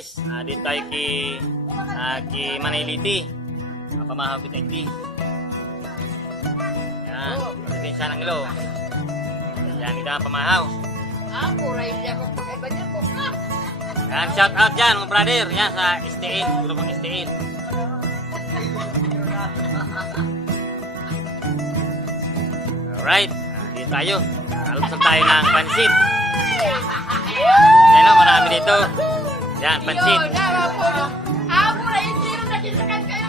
guys, dito tayo kay Manayliti. Pamahaw kita iti. Yan, pagdating siya ng ilo. Yan, kita pamahaw. Muray niya kung pakaiba niya po ka. Yan, shout out dyan mga brother. Yan, sa STN, grupong STN. Alright, dito tayo. Alusal tayo ng pansit. Yan o, marami dito. Yan, pansit. Muray niya yung nakisakan kayo.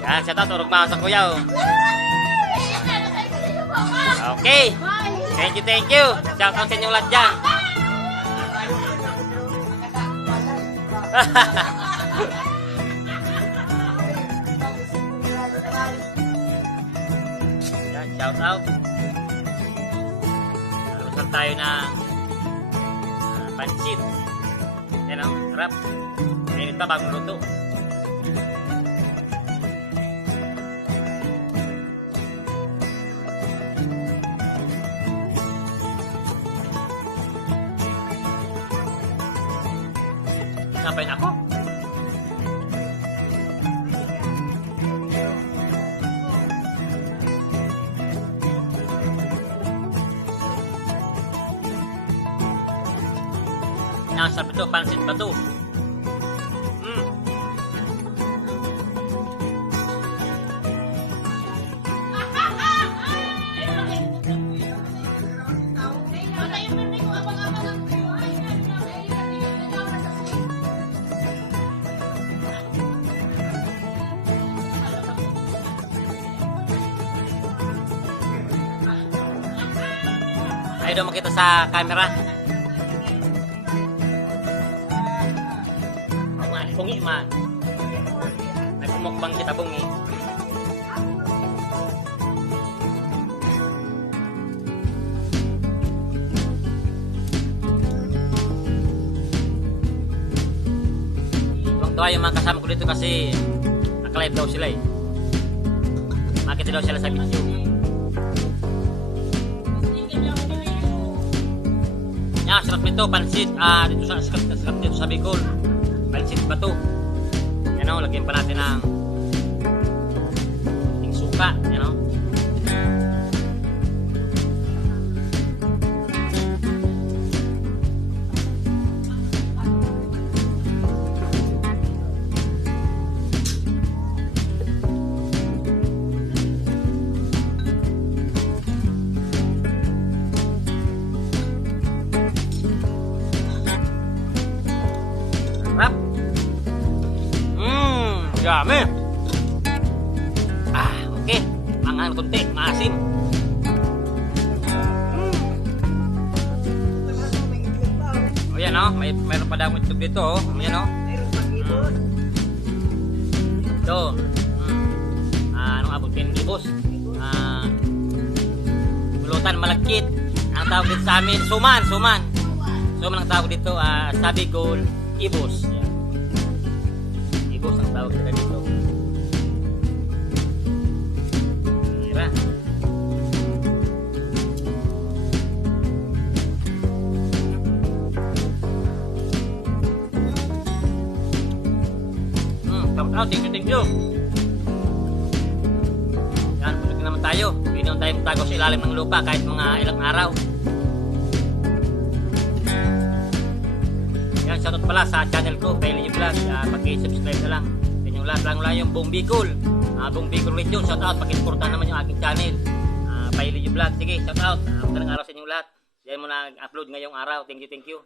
Yan, shout out, urog mga sa kuya o. Okay. Thank you. Shout out sa inyong lahat dyan. Yan, shout out. Alusal tayo ng pansit. Yan o, sarap. Ngayon ito, bagong luto. Ngapain ako? Nasa ito, pansit pa ito. Ayaw daw makita sa camera. Bungi man. Nagmumukbang kita bungi. Tuwang-tuwa yung mga kasama ko dito kasi naka-live daw sila eh. Makita daw sila sa video. Yan, sarap nito, pansit. Dito sa sarap dito sa Bicol. Pansit ba ito? Yan o, lagyan pa natin ng suka. Yan o. Sarap. Dami. Okay. Mangan konti, maasim. Oh, yan o. Mayroon pa daw itlog dito o. Yan o. Ito. Anong abutin libos? Bulutan malagkit. Ang tawag dito sa amin, suman. Suman ang tawag dito sa Bicol, ibos. Yan. Ibos ang tawag nila dito. Mira. Thank you. Yan, tulog na naman tayo. Hindi naman tayo magtago sa ilalim ng lupa kahit mga ilang araw. Yan, shoutout pala sa channel ko, Bailey Vlog. Pag-subscribe na lang. Yan yung lahat lang yung buong Bicol. Buong Bicol region, shoutout. Pag-importan naman yung aking channel. Bailey Vlog. Sige, shoutout. Magandang araw sa inyong lahat. Yan mo na upload ngayong araw. Thank you.